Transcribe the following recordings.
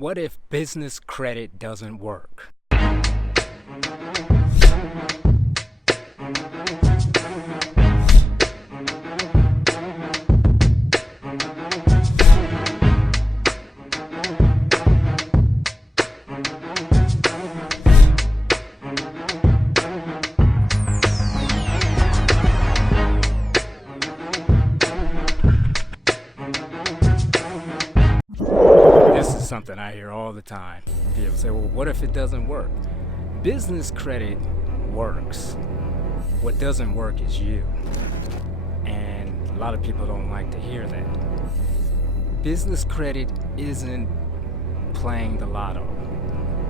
What if business credit doesn't work? This is something I hear all the time. People say, well, what if it doesn't work? Business credit works. What doesn't work is you. And a lot of people don't like to hear that. Business credit isn't playing the lotto.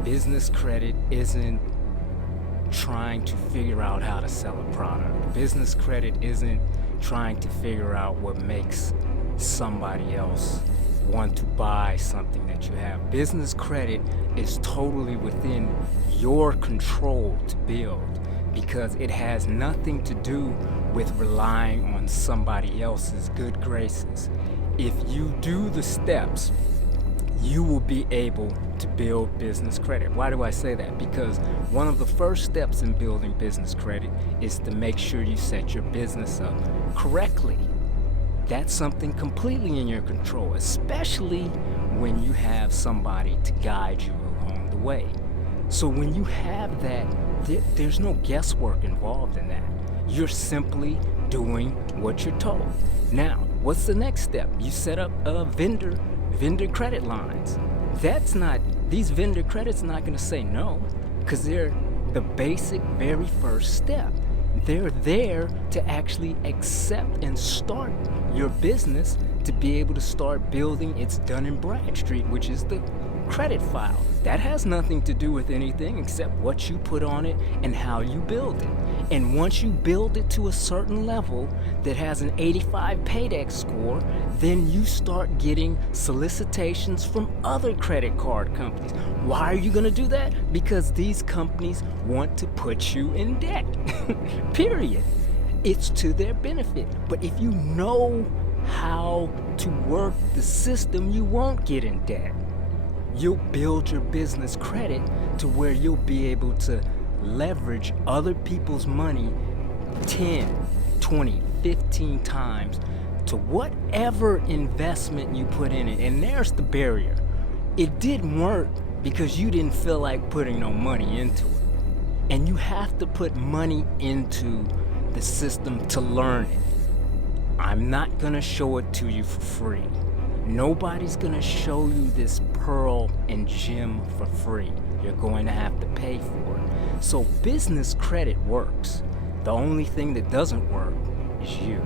Business credit isn't trying to figure out how to sell a product. Business credit isn't trying to figure out what makes somebody else want to buy something that you have. Business credit is totally within your control to build because it has nothing to do with relying on somebody else's good graces. If you do the steps, you will be able to build business credit. Why do I say that? Because one of the first steps in building business credit is to make sure you set your business up correctly. That's something completely in your control, especially when you have somebody to guide you along the way. So when you have that, there's no guesswork involved in that. You're simply doing what you're told. Now, what's the next step? You set up vendor credit lines. These vendor credits not going to say no, because they're the basic very first step. They're there to actually accept and start your business to be able to start building its Dun & Bradstreet, which is the credit file. That has nothing to do with anything except what you put on it and how you build it. And once you build it to a certain level that has an 85 paydex score, then you start getting solicitations from other credit card companies. Why are you going to do that? Because these companies want to put you in debt. Period. It's to their benefit. But if you know how to work the system, you won't get in debt. You'll build your business credit to where you'll be able to leverage other people's money 10, 20, 15 times to whatever investment you put in it. And there's the barrier. It didn't work because you didn't feel like putting no money into it. And you have to put money into the system to learn it. I'm not going to show it to you for free. Nobody's going to show you this pearl and gem for free. You're going to have to pay for it. So business credit works. The only thing that doesn't work is you.